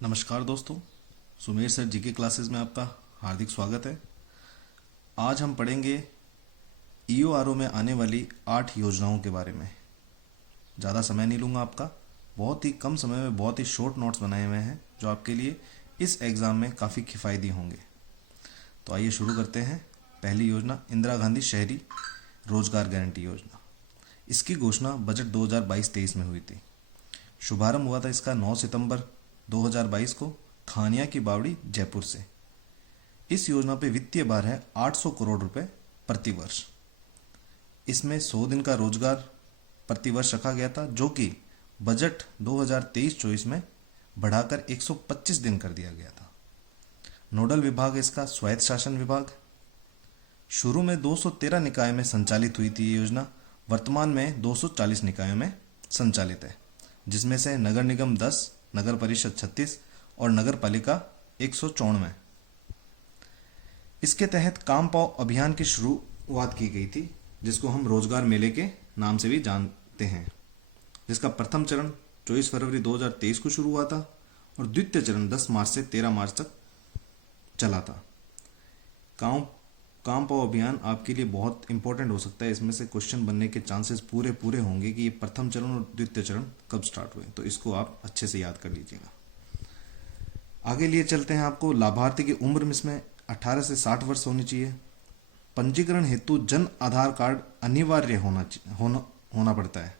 नमस्कार दोस्तों, Sumer sir GK classes में आपका हार्दिक स्वागत है। आज हम पढ़ेंगे ईओआरओ में आने वाली 8 योजनाओं के बारे में। ज़्यादा समय नहीं लूँगा आपका, बहुत ही कम समय में बहुत ही शॉर्ट नोट्स बनाए हुए हैं जो आपके लिए इस एग्ज़ाम में काफ़ी किफ़ायती होंगे। तो आइए शुरू करते हैं। पहली योजना इंदिरा गांधी शहरी रोजगार गारंटी योजना। इसकी घोषणा बजट 2022-23 में हुई थी। शुभारंभ हुआ था इसका 9 सितंबर 2022 को खानिया की बावड़ी जयपुर से। इस योजना पे वित्तीय भार है 800 करोड़ रुपए प्रति वर्ष। इसमें 100 दिन का रोजगार प्रति वर्ष रखा गया था, जो कि बजट 2023-24 में बढ़ाकर 125 दिन कर दिया गया था। नोडल विभाग इसका स्वायत्त शासन विभाग। शुरू में 213 निकाय में संचालित हुई थी ये योजना, वर्तमान में 240 निकायों में संचालित है, जिसमें से नगर निगम 10, नगर परिषद 36 और नगर पालिका 194। इसके तहत काम पाओ अभियान की शुरुआत की गई थी, जिसको हम रोजगार मेले के नाम से भी जानते हैं, जिसका प्रथम चरण 24 फरवरी 2023 को शुरू हुआ था और द्वितीय चरण 10 मार्च से 13 मार्च तक चला था। काम पाओ अभियान आपके लिए बहुत इंपॉर्टेंट हो सकता है। इसमें से क्वेश्चन बनने के चांसेस पूरे होंगे कि ये प्रथम चरण और द्वितीय चरण कब स्टार्ट हुए, तो इसको आप अच्छे से याद कर लीजिएगा। आगे लिए चलते हैं। आपको लाभार्थी की उम्र में इसमें 18 से 60 वर्ष होनी चाहिए। पंजीकरण हेतु जन आधार कार्ड अनिवार्य होना पड़ता है।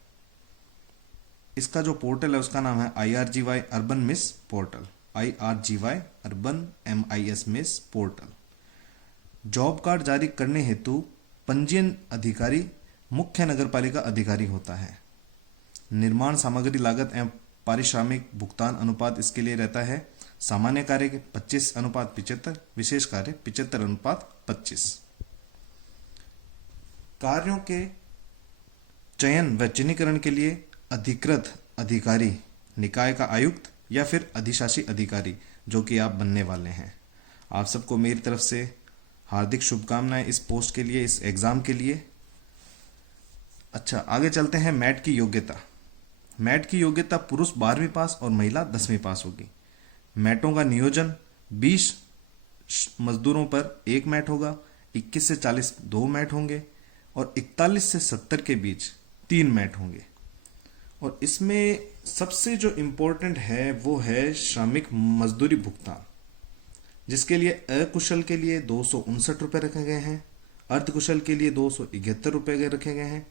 इसका जो पोर्टल है उसका नाम है IRGY urban miss portal, IRGY urban MIS miss portal. Job card जारी करने हेतु पंजीयन अधिकारी मुख्य नगरपालिका अधिकारी होता है। निर्माण सामग्री लागत एवं पारिश्रमिक भुगतान अनुपात इसके लिए रहता है सामान्य कार्य के 25:75, विशेष कार्य 75:25। कार्यों के चयन व चिन्हीकरण के लिए अधिकृत अधिकारी निकाय का आयुक्त या फिर अधिशासी अधिकारी, जो कि आप बनने वाले हैं। आप सबको मेरी तरफ से हार्दिक शुभकामनाएं इस पोस्ट के लिए, इस एग्जाम के लिए। अच्छा, आगे चलते हैं। मैट की योग्यता। मैट की योग्यता पुरुष 12वीं पास और महिला 10वीं पास होगी। मैटों का नियोजन 20 मजदूरों पर 1 मैट होगा, 21 से 40 2 मैट होंगे और 41 से 70 के बीच 3 मैट होंगे। और इसमें सबसे जो इम्पोर्टेंट है वो है श्रमिक मजदूरी भुगतान, जिसके लिए अकुशल के लिए 259 रुपये रखे गए हैं, अर्धकुशल के लिए 271 रुपये रखे गए हैं,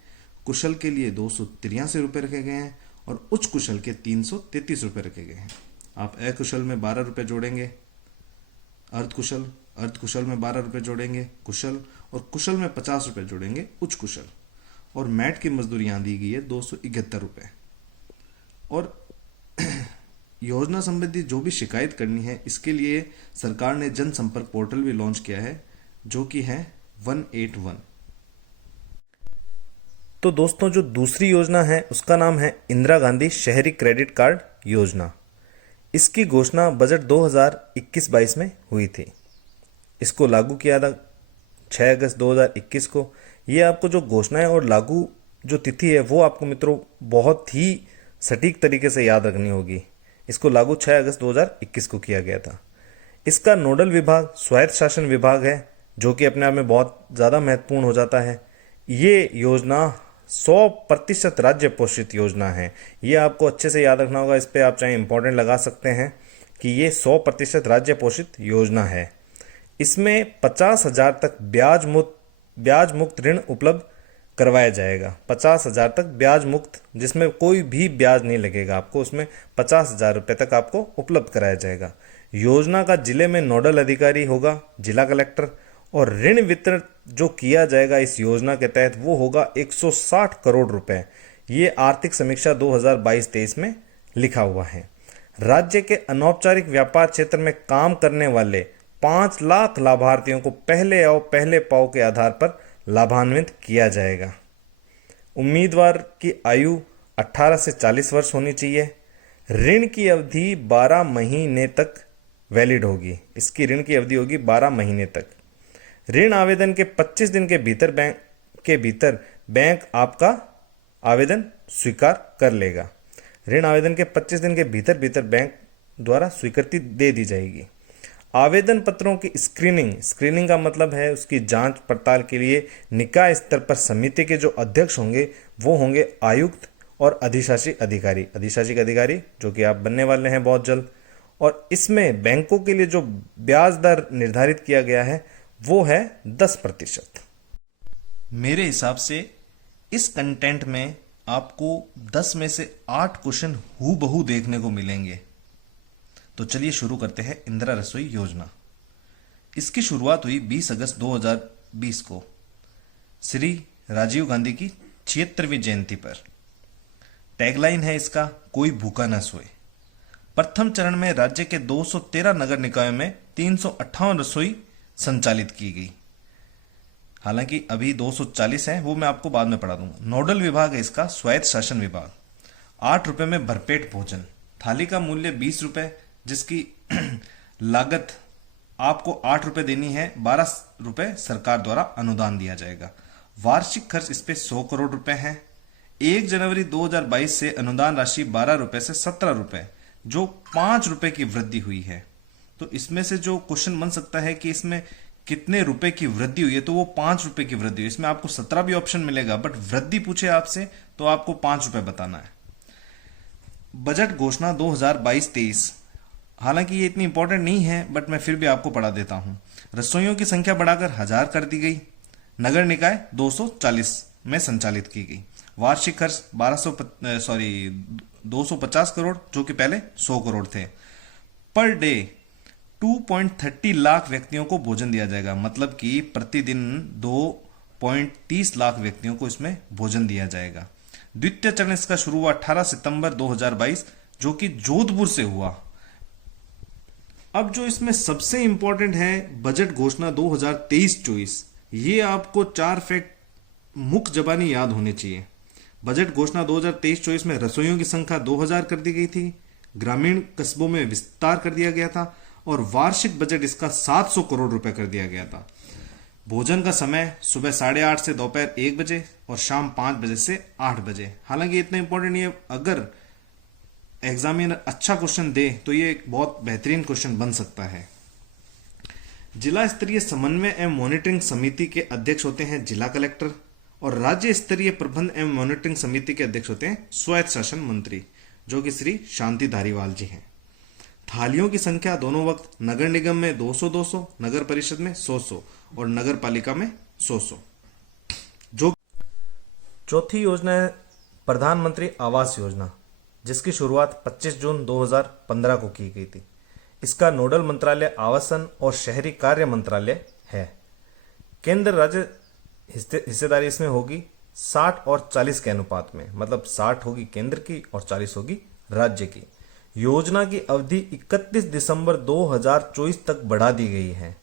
कुशल के लिए 283 रुपये रखे गए हैं और उच्च कुशल के 333 रुपये रखे गए हैं। आप अकुशल में 12 रुपये जोड़ेंगे, अर्धकुशल में 12 रुपये जोड़ेंगे कुशल, और कुशल में 50 रुपये जोड़ेंगे उच्च कुशल। और मैट की मजदूरी यहाँ दी गई है 271 रुपये। और योजना संबंधी जो भी शिकायत करनी है, इसके लिए सरकार ने जनसंपर्क पोर्टल भी लॉन्च किया है, जो कि है 181। तो दोस्तों, जो दूसरी योजना है उसका नाम है इंदिरा गांधी शहरी क्रेडिट कार्ड योजना। इसकी घोषणा बजट 2021-22 में हुई थी। इसको लागू किया था 6 अगस्त 2021 को। ये आपको जो घोषणा है और लागू जो तिथि है वो आपको मित्रों बहुत ही सटीक तरीके से याद रखनी होगी। इसको लागू 6 अगस्त 2021 को किया गया था। इसका नोडल विभाग स्वायत्त शासन विभाग है, जो कि अपने आप में बहुत ज़्यादा महत्वपूर्ण हो जाता है। ये योजना 100% राज्य पोषित योजना है। ये आपको अच्छे से याद रखना होगा। इस पर आप चाहे इंपॉर्टेंट लगा सकते हैं कि ये 100% राज्य पोषित योजना है। इसमें 50,000 तक ब्याज मुक्त ऋण उपलब्ध करवाया जाएगा। 50,000 तक ब्याज मुक्त, जिसमें कोई भी ब्याज नहीं लगेगा आपको, उसमें 50,000 रुपये तक आपको उपलब्ध कराया जाएगा। योजना का जिले में नोडल अधिकारी होगा जिला कलेक्टर, और ऋण वितरण जो किया जाएगा इस योजना के तहत वो होगा 160 करोड़ रुपए। ये आर्थिक समीक्षा 2022-23 में लिखा हुआ है। राज्य के अनौपचारिक व्यापार क्षेत्र में काम करने वाले 5 लाख लाभार्थियों को पहले पाव के आधार पर लाभान्वित किया जाएगा। उम्मीदवार की आयु 18 से 40 वर्ष होनी चाहिए। ऋण की अवधि 12 महीने तक वैलिड होगी। इसकी ऋण की अवधि होगी 12 महीने तक। ऋण आवेदन के 25 दिन के भीतर बैंक आपका आवेदन स्वीकार कर लेगा। ऋण आवेदन के 25 दिन के भीतर बैंक द्वारा स्वीकृति दे दी जाएगी। आवेदन पत्रों की स्क्रीनिंग का मतलब है उसकी जांच पड़ताल के लिए निकाय स्तर पर समिति के जो अध्यक्ष होंगे वो होंगे आयुक्त और अधिशासी अधिकारी जो कि आप बनने वाले हैं बहुत जल्द। और इसमें बैंकों के लिए जो ब्याज दर निर्धारित किया गया है वो है 10%। मेरे हिसाब से इस कंटेंट में आपको 10 में से 8 क्वेश्चन हूबहू देखने को मिलेंगे। तो चलिए शुरू करते हैं इंदिरा रसोई योजना। इसकी शुरुआत हुई 20 अगस्त 2020 को श्री राजीव गांधी की 76वीं जयंती पर। टैगलाइन है इसका, कोई भूखा न सोए। प्रथम चरण में राज्य के 213 नगर निकायों में 358 रसोई संचालित की गई। हालांकि अभी 240 है, वो मैं आपको बाद में पढ़ा दूंगा। नोडल विभाग है इसका स्वायत्त शासन विभाग। 8 रुपए में भरपेट भोजन। थाली का मूल्य 20 रुपए, जिसकी लागत आपको 8 रुपए देनी है। 12 रुपए सरकार द्वारा अनुदान दिया जाएगा। वार्षिक खर्च इस पे 100 करोड़ रुपए है। 1 जनवरी 2022 से अनुदान राशि 12 रुपए से 17 रुपए, जो 5 रुपए की वृद्धि हुई है। तो इसमें से जो क्वेश्चन बन सकता है कि इसमें कितने रुपए की वृद्धि हुई है, तो वो 5 रुपए की वृद्धि हुई। इसमें आपको 17 भी ऑप्शन मिलेगा, बट वृद्धि पूछे आपसे तो आपको 5 रुपए बताना है। बजट घोषणा 2022-23, हालांकि ये इतनी इंपॉर्टेंट नहीं है, बट मैं फिर भी आपको पढ़ा देता हूं। रसोइयों की संख्या बढ़ाकर 1000 कर दी गई। नगर निकाय 240 में संचालित की गई। वार्षिक खर्च 250 करोड़, जो कि पहले 100 करोड़ थे। पर डे 2.30 लाख व्यक्तियों को भोजन दिया जाएगा, मतलब कि प्रतिदिन 2.30 लाख व्यक्तियों को इसमें भोजन दिया जाएगा। द्वितीय चरण इसका शुरू हुआ 18 सितंबर 2022, जो कि जोधपुर से हुआ। अब जो इसमें सबसे इंपॉर्टेंट है बजट घोषणा 2023-24, ये आपको 4 फैक्ट मुख्य जबानी याद होने चाहिए। बजट घोषणा 2023-24 में रसोइयों की संख्या 2000 कर दी गई थी। ग्रामीण कस्बों में विस्तार कर दिया गया था और वार्षिक बजट इसका 700 करोड़ रुपए कर दिया गया था। भोजन का समय सुबह 8:30 से दोपहर 1 बजे और शाम 5 बजे से 8 बजे। हालांकि इतना इंपॉर्टेंट नहीं है, अगर एग्जामिनर अच्छा क्वेश्चन दे तो ये एक बहुत बेहतरीन क्वेश्चन बन सकता है। जिला स्तरीय समन्वय एवं मॉनिटरिंग समिति के अध्यक्ष होते हैं जिला कलेक्टर, और राज्य स्तरीय प्रबंध एवं मॉनिटरिंग समिति के अध्यक्ष होते हैं स्वायत्त शासन मंत्री, जो कि श्री शांति धारीवाल जी हैं। थालियों की संख्या दोनों वक्त नगर निगम में 200-200, नगर परिषद में 100-100 और नगर पालिका में 100-100। जो चौथी योजना है प्रधानमंत्री आवास योजना, जिसकी शुरुआत 25 जून 2015 को की गई थी। इसका नोडल मंत्रालय आवासन और शहरी कार्य मंत्रालय है। केंद्र राज्य हिस्सेदारी इसमें होगी 60 और 40 के अनुपात में, मतलब 60 होगी केंद्र की और 40 होगी राज्य की। योजना की अवधि 31 दिसंबर 2024 तक बढ़ा दी गई है।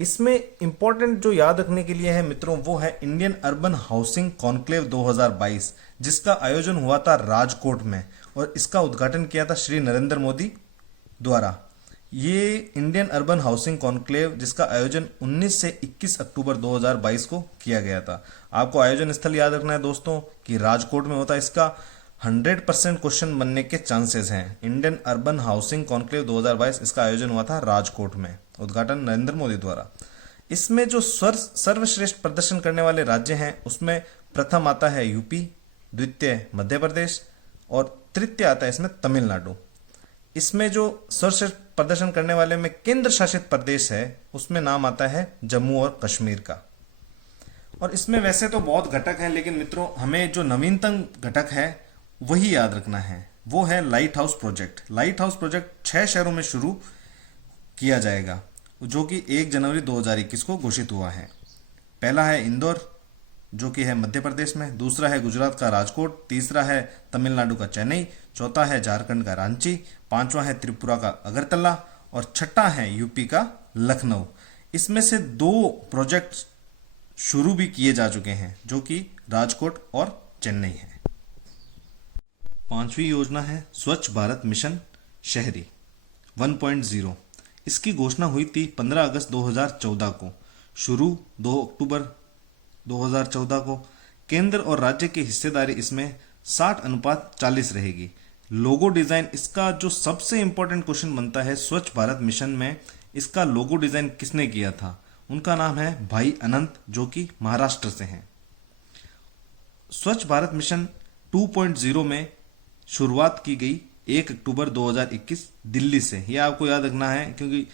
इसमें इंपॉर्टेंट जो याद रखने के लिए है मित्रों, वो है इंडियन अर्बन हाउसिंग कॉन्क्लेव 2022, जिसका आयोजन हुआ था राजकोट में और इसका उद्घाटन किया था श्री नरेंद्र मोदी द्वारा। ये इंडियन अर्बन हाउसिंग कॉन्क्लेव जिसका आयोजन 19 से 21 अक्टूबर 2022 को किया गया था। आपको आयोजन स्थल याद रखना है दोस्तों कि राजकोट में होता है। इसका 100% क्वेश्चन बनने के चांसेस हैं। इंडियन अर्बन हाउसिंग कॉन्क्लेव 2022, इसका आयोजन हुआ था राजकोट में, उद्घाटन नरेंद्र मोदी द्वारा। इसमें जो सर्वश्रेष्ठ प्रदर्शन करने वाले राज्य हैं उसमें प्रथम आता है यूपी, द्वितीय मध्य प्रदेश और तृतीय आता है इसमें तमिलनाडु। इसमें जो सर्वश्रेष्ठ प्रदर्शन करने वाले में केंद्र शासित प्रदेश है उसमें नाम आता है जम्मू और कश्मीर का। और इसमें वैसे तो बहुत घटक है, लेकिन मित्रों हमें जो नवीनतम घटक है वही याद रखना है, वो है light house project. Light house project 6 शहरों में शुरू किया जाएगा, जो कि 1 जनवरी 2021 को घोषित हुआ है। पहला है इंदौर, जो कि है मध्य प्रदेश में। दूसरा है गुजरात का राजकोट। तीसरा है तमिलनाडु का चेन्नई। चौथा है झारखंड का रांची। पांचवा है त्रिपुरा का अगरतला और छठा है यूपी का लखनऊ। इसमें से 2 प्रोजेक्ट शुरू भी किए जा चुके हैं, जो कि राजकोट और चेन्नई है। 5वीं योजना है स्वच्छ भारत मिशन शहरी 1.0। इसकी घोषणा हुई थी 15 अगस्त 2014 को, शुरू 2 अक्टूबर 2014 को। केंद्र और राज्य की हिस्सेदारी इसमें 60:40 रहेगी। लोगो डिजाइन, इसका जो सबसे इंपॉर्टेंट क्वेश्चन बनता है, स्वच्छ भारत मिशन में इसका लोगो डिजाइन किसने किया था? उनका नाम है भाई अनंत, जो कि महाराष्ट्र से हैं। स्वच्छ भारत मिशन 2.0 में शुरुआत की गई 1 अक्टूबर 2021 दिल्ली से। यह आपको याद रखना है, क्योंकि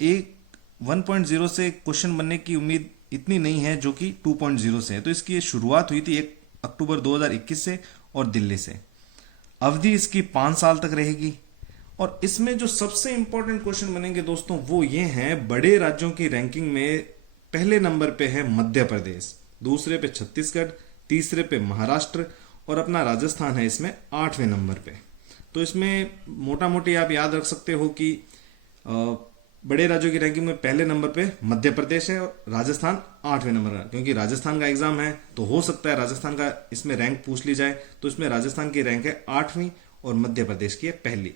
एक 1.0 से क्वेश्चन बनने की उम्मीद इतनी नहीं है जो कि 2.0 से है। तो इसकी शुरुआत हुई थी 1 अक्टूबर 2021 से और दिल्ली से। अवधि इसकी 5 साल तक रहेगी। और इसमें जो सबसे इंपॉर्टेंट क्वेश्चन बनेंगे दोस्तों, वो ये हैं, बड़े राज्यों की रैंकिंग में पहले नंबर पे है मध्य प्रदेश, दूसरे पे छत्तीसगढ़, तीसरे पे महाराष्ट्र और अपना राजस्थान है इसमें 8वें नंबर पे। तो इसमें मोटा मोटी आप याद रख सकते हो कि बड़े राज्यों की रैंकिंग में पहले नंबर पे मध्य प्रदेश है और राजस्थान 8वें नंबर पर। क्योंकि राजस्थान का एग्जाम है तो हो सकता है राजस्थान का इसमें रैंक पूछ ली जाए, तो इसमें राजस्थान की रैंक है 8वीं और मध्य प्रदेश की है पहली।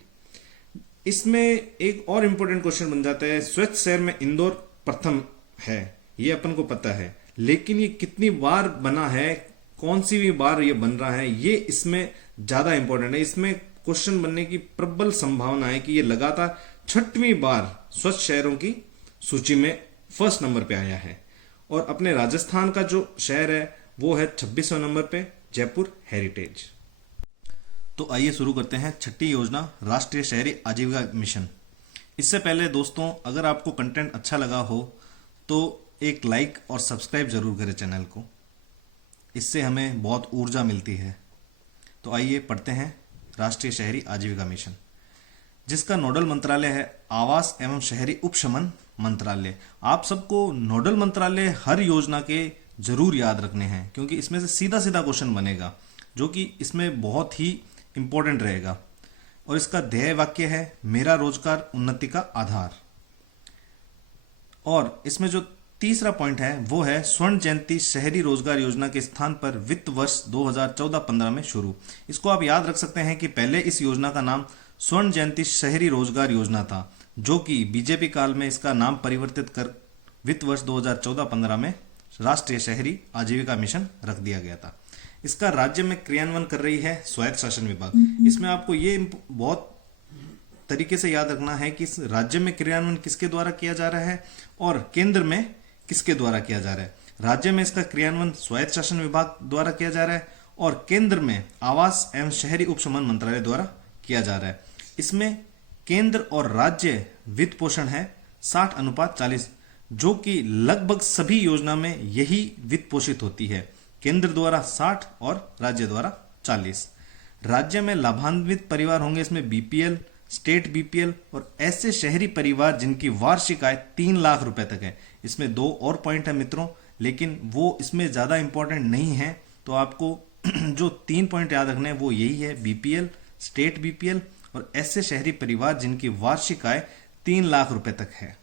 इसमें एक और इंपॉर्टेंट क्वेश्चन बन जाता है, स्वच्छ शहर में इंदौर प्रथम है, ये अपन को पता है, लेकिन ये कितनी बार बना है, कौन सी भी बार ये बन रहा है, ये इसमें ज्यादा इंपॉर्टेंट है। इसमें क्वेश्चन बनने की प्रबल संभावना है कि ये लगातार 6वीं बार स्वच्छ शहरों की सूची में फर्स्ट नंबर पे आया है। और अपने राजस्थान का जो शहर है वो है 26वें नंबर पे, जयपुर हेरिटेज। तो आइए शुरू करते हैं छठी योजना, राष्ट्रीय शहरी आजीविका मिशन। इससे पहले दोस्तों, अगर आपको कंटेंट अच्छा लगा हो तो एक लाइक और सब्सक्राइब जरूर करें चैनल को, इससे हमें बहुत ऊर्जा मिलती है। तो आइए पढ़ते हैं राष्ट्रीय शहरी आजीविका मिशन, जिसका नोडल मंत्रालय है आवास एवं शहरी उपशमन मंत्रालय। आप सबको नोडल मंत्रालय हर योजना के जरूर याद रखने हैं, क्योंकि इसमें से सीधा सीधा क्वेश्चन बनेगा जो कि इसमें बहुत ही इंपॉर्टेंट रहेगा। और इसका ध्येय वाक्य है, मेरा रोजगार उन्नति का आधार। और इसमें जो तीसरा पॉइंट है वो है, स्वर्ण जयंती शहरी रोजगार योजना के स्थान पर वित्त वर्ष 2014-15 में शुरू। इसको आप याद रख सकते हैं कि पहले इस योजना का नाम स्वर्ण जयंती शहरी रोजगार योजना था, जो कि बीजेपी काल में इसका नाम परिवर्तित कर वित्त वर्ष 2014-15 में राष्ट्रीय शहरी आजीविका मिशन रख दिया गया था। इसका राज्य में क्रियान्वयन कर रही है स्वायत्त शासन विभाग। इसमें आपको ये बहुत तरीके से याद रखना है कि इस राज्य में क्रियान्वयन किसके द्वारा किया जा रहा है और केंद्र में किसके द्वारा किया जा रहा है। राज्य में इसका क्रियान्वयन स्वायत्त शासन विभाग द्वारा किया जा रहा है और केंद्र में आवास एवं शहरी उपशमन मंत्रालय द्वारा किया जा रहा है। इसमें केंद्र और राज्य वित्त पोषण है 60:40, जो कि लगभग सभी योजना में यही वित्त पोषित होती है, केंद्र द्वारा 60 और राज्य द्वारा 40। राज्य में लाभान्वित परिवार होंगे इसमें बीपीएल, स्टेट बीपीएल और ऐसे शहरी परिवार जिनकी वार्षिक आय 3 लाख रुपए तक है। इसमें 2 और पॉइंट है मित्रों, लेकिन वो इसमें ज्यादा इंपॉर्टेंट नहीं है। तो आपको जो 3 पॉइंट याद रखने हैं वो यही है, बीपीएल, स्टेट बीपीएल और ऐसे शहरी परिवार जिनकी वार्षिक आय 3 लाख रुपए तक है।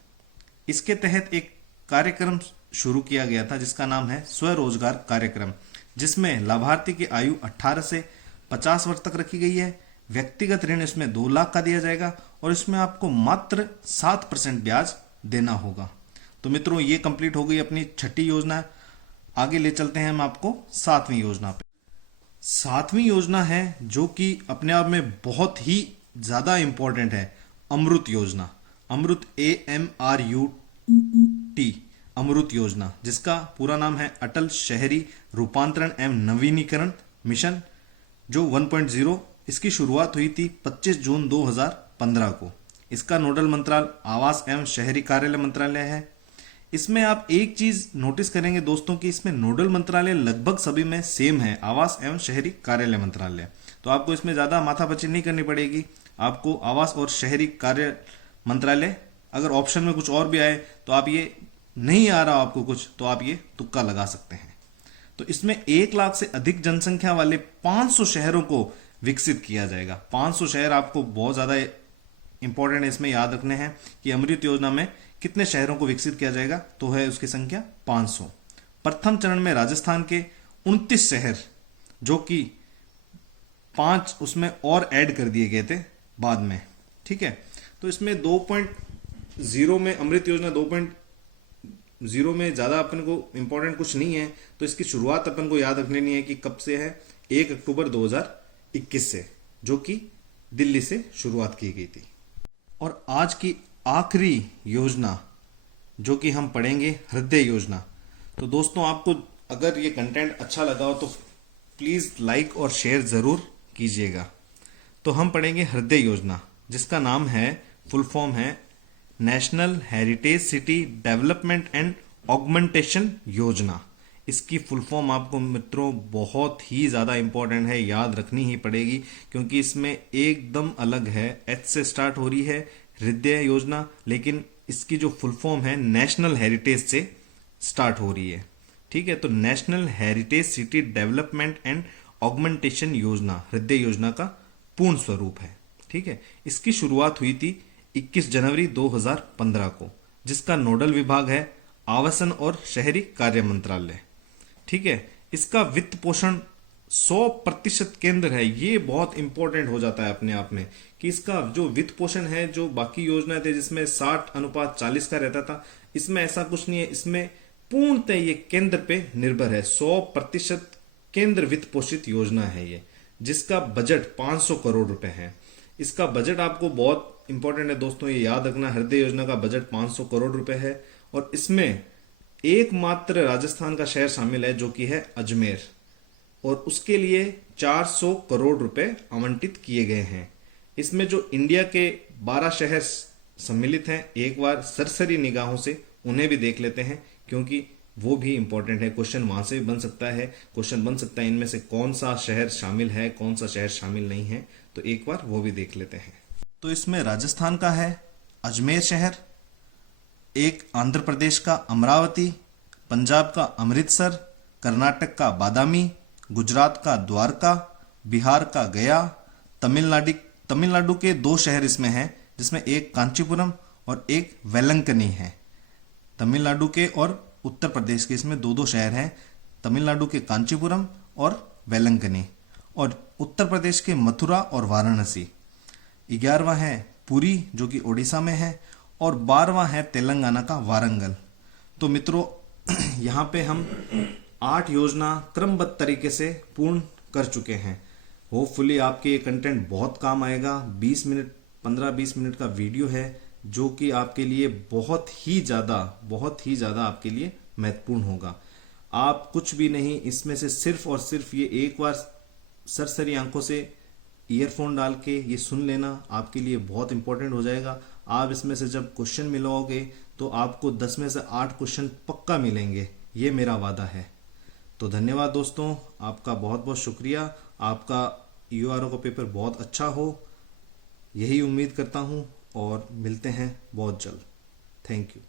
इसके तहत एक कार्यक्रम शुरू किया गया था जिसका नाम है स्वरोजगार कार्यक्रम, जिसमें लाभार्थी की आयु 18 से 50 वर्ष तक रखी गई है। व्यक्तिगत ऋण इसमें 2 लाख का दिया जाएगा और इसमें आपको मात्र 7% ब्याज देना होगा। तो मित्रों, ये कंप्लीट हो गई अपनी छठी योजना। आगे ले चलते हैं हम आपको 7वीं योजना पे। 7वीं योजना है जो कि अपने आप में बहुत ही ज्यादा इंपॉर्टेंट है, अमृत योजना। अमृत AMRUT, अमृत योजना, जिसका पूरा नाम है अटल शहरी रूपांतरण एवं नवीनीकरण मिशन, जो 1.0। इसकी शुरुआत हुई थी 25 जून 2015 को। इसका नोडल मंत्रालय आवास एवं शहरी कार्यालय मंत्रालय है। इसमें आप एक चीज नोटिस करेंगे दोस्तों कि इसमें नोडल मंत्रालय लगभग सभी में सेम है, आवास एवं शहरी कार्यालय मंत्रालय। तो आपको इसमें ज्यादा माथापच्ची नहीं करनी पड़ेगी। आपको आवास और शहरी कार्य मंत्रालय, अगर ऑप्शन में कुछ और भी आए तो आप ये नहीं आ रहा आपको कुछ, तो आप ये तुक्का लगा सकते हैं। तो इसमें 1 लाख से अधिक जनसंख्या वाले 500 शहरों को विकसित किया जाएगा। 500 शहर आपको बहुत ज्यादा इंपॉर्टेंट है, इसमें याद रखने हैं कि अमृत योजना में कितने शहरों को विकसित किया जाएगा, तो है उसकी संख्या 500। प्रथम चरण में राजस्थान के 29 शहर, जो कि 5 उसमें और ऐड कर दिए गए थे बाद में, ठीक है। तो इसमें 2.0 में अमृत योजना 2.0 में ज्यादा अपन को इंपॉर्टेंट कुछ नहीं है। तो इसकी शुरुआत अपन को याद रख लेनी है कि कब से है, 1 अक्टूबर 2021 से, जो कि दिल्ली से शुरुआत की गई थी। और आज की आखिरी योजना जो कि हम पढ़ेंगे, हृदय योजना। तो दोस्तों, आपको अगर ये कंटेंट अच्छा लगा हो तो प्लीज़ लाइक और शेयर ज़रूर कीजिएगा। तो हम पढ़ेंगे हृदय योजना, जिसका नाम है, फुल फॉर्म है national heritage city development and augmentation योजना। इसकी फुल फॉर्म आपको मित्रों बहुत ही ज़्यादा इंपॉर्टेंट है, याद रखनी ही पड़ेगी, क्योंकि इसमें एकदम अलग है। एच से स्टार्ट हो रही है हृदय योजना, लेकिन इसकी जो फुल फॉर्म है नेशनल हेरिटेज से स्टार्ट हो रही है। ठीक है, तो national heritage city development and augmentation योजना हृदय योजना का पूर्ण स्वरूप है। ठीक है, इसकी शुरुआत हुई थी 21 जनवरी 2015 को, जिसका नोडल विभाग है आवासन और शहरी कार्य मंत्रालय। ठीक है, इसका वित्त पोषण 100% केंद्र है। ये बहुत इंपॉर्टेंट हो जाता है अपने आप में कि इसका जो वित्त पोषण है, जो बाकी योजनाएं थे जिसमें 60:40 का रहता था, इसमें ऐसा कुछ नहीं है। इसमें पूर्णतः ये केंद्र पे निर्भर है। 100% केंद्र वित्त पोषित योजना है ये, जिसका बजट 500 करोड़ रुपए है। इसका बजट आपको बहुत इंपॉर्टेंट है दोस्तों, ये याद रखना। हृदय योजना का बजट 500 करोड़ रुपए है और इसमें एकमात्र राजस्थान का शहर शामिल है जो कि है अजमेर, और उसके लिए 400 करोड़ रुपए आवंटित किए गए हैं। इसमें जो इंडिया के 12 शहर सम्मिलित हैं, एक बार सरसरी निगाहों से उन्हें भी देख लेते हैं, क्योंकि वो भी इंपॉर्टेंट है। क्वेश्चन वहां से भी बन सकता है, क्वेश्चन बन सकता है इनमें से कौन सा शहर शामिल है, कौन सा शहर शामिल नहीं है, तो एक बार वो भी देख लेते हैं। तो इसमें राजस्थान का है अजमेर शहर, एक आंध्र प्रदेश का अमरावती, पंजाब का अमृतसर, कर्नाटक का बादामी, गुजरात का द्वारका, बिहार का गया, तमिलनाडु के 2 शहर इसमें हैं, जिसमें एक कांचीपुरम और एक वेलंकनी है। तमिलनाडु के और उत्तर प्रदेश के इसमें 2 शहर हैं, तमिलनाडु के कांचीपुरम और वेलंकनी, और उत्तर प्रदेश के मथुरा और वाराणसी। 11वां है पुरी जो कि ओडिशा में है, और 12वां है तेलंगाना का वारंगल। तो मित्रों, यहाँ पे हम 8 योजना क्रमबद्ध तरीके से पूर्ण कर चुके हैं। होपफुली आपके ये कंटेंट बहुत काम आएगा। 15-20 मिनट का वीडियो है जो कि आपके लिए बहुत ही ज़्यादा आपके लिए महत्वपूर्ण होगा। आप कुछ भी नहीं, इसमें से सिर्फ और सिर्फ ये एक बार सरसरी आंखों से ईयरफोन डाल के ये सुन लेना आपके लिए बहुत इंपॉर्टेंट हो जाएगा। आप इसमें से जब क्वेश्चन मिलोगे तो आपको 10 में से 8 क्वेश्चन पक्का मिलेंगे, ये मेरा वादा है। तो धन्यवाद दोस्तों, आपका बहुत बहुत शुक्रिया। आपका यूआरओ का पेपर बहुत अच्छा हो, यही उम्मीद करता हूँ, और मिलते हैं बहुत जल्द। Thank you.